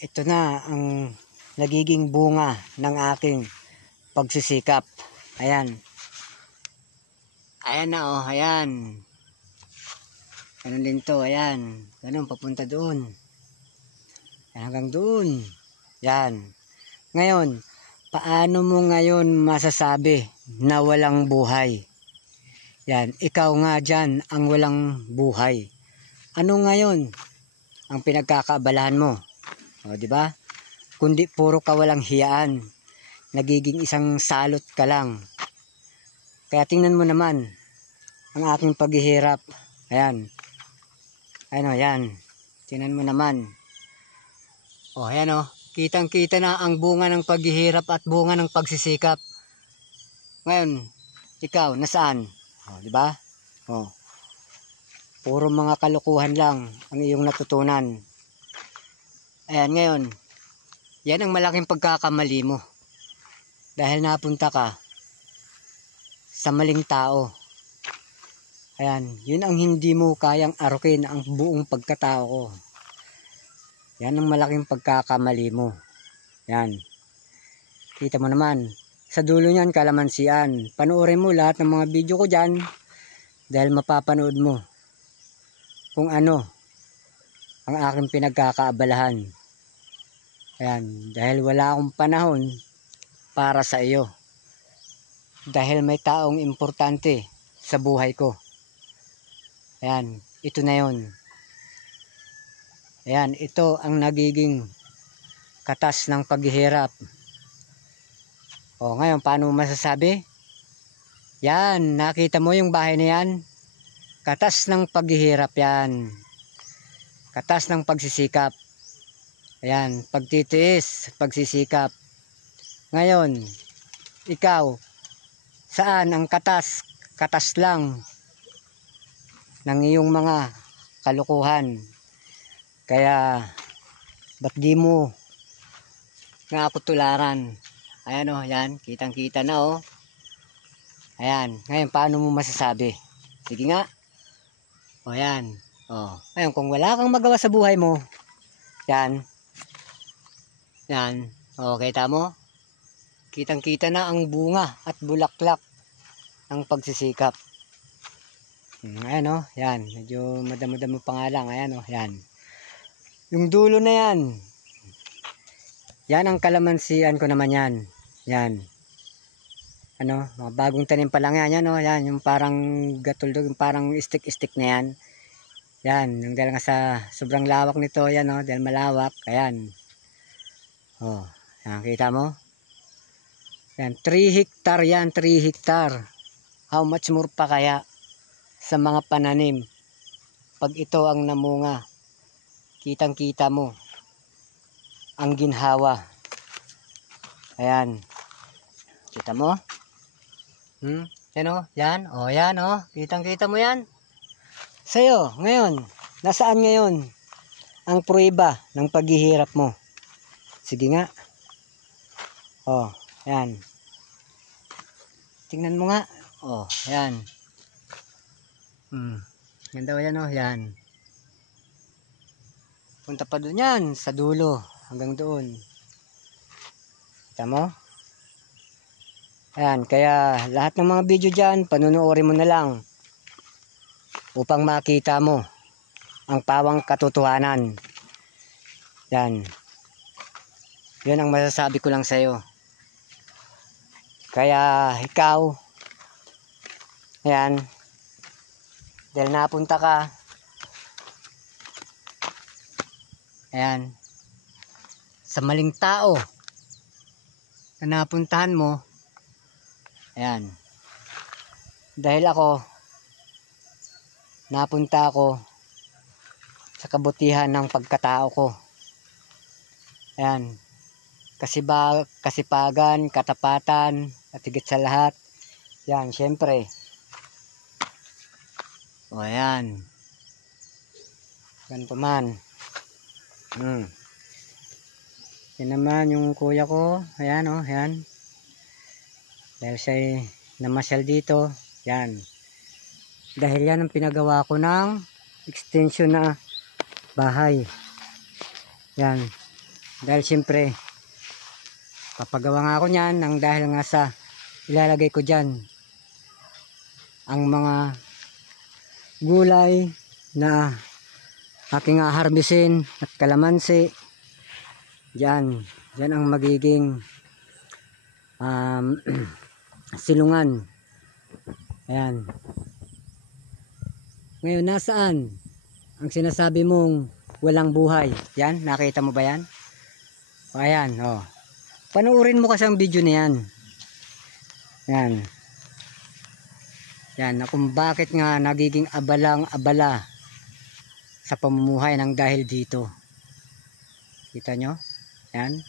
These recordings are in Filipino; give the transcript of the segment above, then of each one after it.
ito na ang nagiging bunga ng aking pagsisikap. Ayan. Ayan na oh, ayan. Ganun din to, ayan. Ganun, papunta doon. Ayan, hanggang doon. Yan. Ngayon, paano mo ngayon masasabi na walang buhay? Yan, ikaw nga dyan ang walang buhay. Ano ngayon ang pinagkakaabalahan mo? O, di ba? Kundi puro ka walang hiyaan. Nagiging isang salot ka lang. Kaya tingnan mo naman ang aking paghihirap. Ayan. Ayan o, yan. Tingnan mo naman. O, ayan o. Kitang-kita na ang bunga ng paghihirap at bunga ng pagsisikap. Ngayon, ikaw, nasaan? O, di ba? O. Puro mga kalukuhan lang ang iyong natutunan. Ayan, ngayon, yan ang malaking pagkakamali mo. Dahil napunta ka sa maling tao. Ayan, yun ang hindi mo kayang arukin ang buong pagkatao ko. Yan ang malaking pagkakamali mo. Yan. Kita mo naman, sa dulo niyan kalamansian. Panoorin mo lahat ng mga video ko dyan dahil mapapanood mo kung ano ang aking pinagkakaabalahan. Ayan, dahil wala akong panahon para sa iyo. Dahil may taong importante sa buhay ko. Ayan, ito na yun. Ayan, ito ang nagiging katas ng paghihirap. O, ngayon, paano masasabi? Yan, nakita mo yung bahay na yan? Katas ng paghihirap yan. Katas ng pagsisikap. Ayan, pagtitiis, pagsisikap. Ngayon, ikaw, saan ang katas? Katas lang ng iyong mga kalukuhan. Kaya, ba't di mo nga ako tularan? Ayan o, yan, kitang-kita na o. Ayan, ngayon, paano mo masasabi? Sige nga. O, yan. O, ngayon, kung wala kang magawa sa buhay mo, yan. Yan. O, kita mo? Kitang-kita na ang bunga at bulaklak ng pagsisikap. Ayan o, yan. Medyo madamo-damo pa nga lang. Ayan o, yan. Yung dulo na yan. Yan ang kalamansian ko naman yan. Yan. Ano, mga bagong tanim pa lang yan. Yan o, yan. Yung parang gatuldog, yung parang stick-stick na yan. Yan. Yung dahil nga sa sobrang lawak nito, yan o, dahil malawak. Ayan. O, yan, kita mo? Yan, 3 hectare yan, 3 hectare. How much more pa kaya sa mga pananim pag ito ang namunga? Kitang-kita mo ang ginhawa. Ayan. Kita mo? Yan o, yan. O, yan o. Kitang-kita mo yan. Sa'yo, ngayon, nasaan ngayon ang prueba ng paghihirap mo? Sige nga. O, yan. Tingnan mo nga. O, yan. Ganda o yan o, yan. Punta pa doon yan, sa dulo. Hanggang doon. Kita mo? Ayan, kaya lahat ng mga video dyan, panunuorin mo na lang. Upang makita mo ang pawang katotohanan. Yan. Yun ang masasabi ko lang sa'yo. Kaya ikaw, ayan, dahil napunta ka, ayan, sa maling tao na napuntahan mo, ayan, dahil ako, napunta ako sa kabutihan ng pagkatao ko. Ayan, kasipagan, katapatan, at higit sa lahat, yan, syempre. O, ayan. Ganito man. Yan naman yung kuya ko. Ayan o, ayan. Dahil siya'y namasyal dito. Yan. Dahil yan ang pinagawa ko ng extension na bahay. Yan. Dahil siyempre, papagawa nga ako niyan nang dahil nga sa ilalagay ko dyan ang mga gulay na aking harbisin at kalamansi. Diyan ang magiging silungan. Ayan. Ngayon, nasaan ang sinasabi mong walang buhay? Yan, nakita mo ba yan? O, ayan, o. Panuorin mo kasi ang video na yan. Yan. Yan, na kung bakit nga nagiging abalang-abala sa pamumuhay ng dahil dito. Kita nyo? Yan.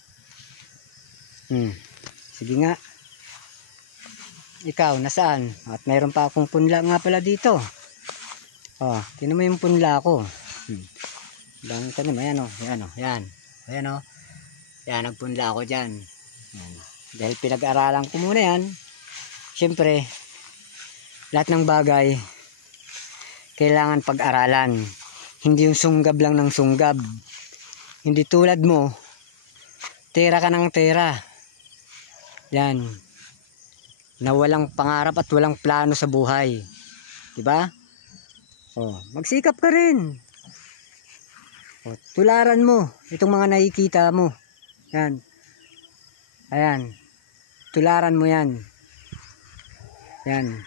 Sige nga. Ikaw, nasaan? At mayroon pa akong punla nga pala dito. Oh, tinan mo yung punla ko. Bang tanim, ayan o, ayan o, ayan. Ayan o. Yan, nagpunla ako dyan. Yan. Dahil pinag-aralan ko muna yan. Siyempre, lahat ng bagay kailangan pag-aralan. Hindi yung sunggab lang ng sunggab. Hindi tulad mo, tera ka ng tera. Yan. Na walang pangarap at walang plano sa buhay. Diba? Oh, magsikap ka rin. Oh, tularan mo itong mga nakikita mo. Yan. Ayan. Tularan mo yan. Yan.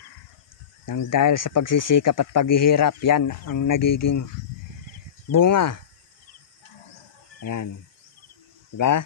Nang dahil sa pagsisikap at paghihirap, yan ang nagiging bunga. Ayan. Diba?